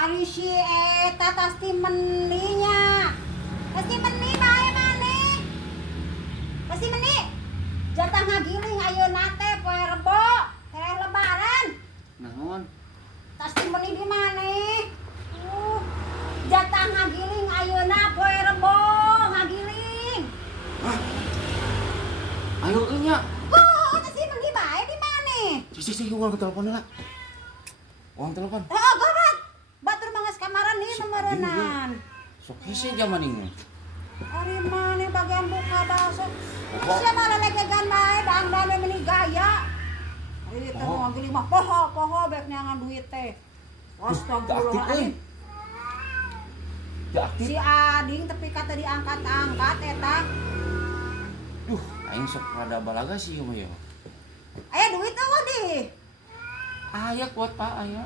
Ari si eta pasti meninya. Pasti meni bae maneh. Pasti meni. Jatah ngagiling ayeuna teh poe Rebo, teh lebaran. Naon? Pasti meni di maneh. Jatah ngagiling ayeuna poe Rebo, ngagiling. Hah? Ayo nya. Pasti meni bae di maneh. Si uang telepon lah. Uang telepon. Gobat. Batur mangas kamaran ieu nomoronan. Sok hese zaman ini. Ari maneh bagian buka baso. Sia malah legegan bae dang-dang meni gaya. Ari teh ngagiling mah poho bek neangan duit teh. Astagfirullahaladzim. Si Ading tapi kata diangkat-angkat eta. Aing sok rada balaga sih ieu mah ya. Aya duit eueuh di. Aya kuat Pak aya.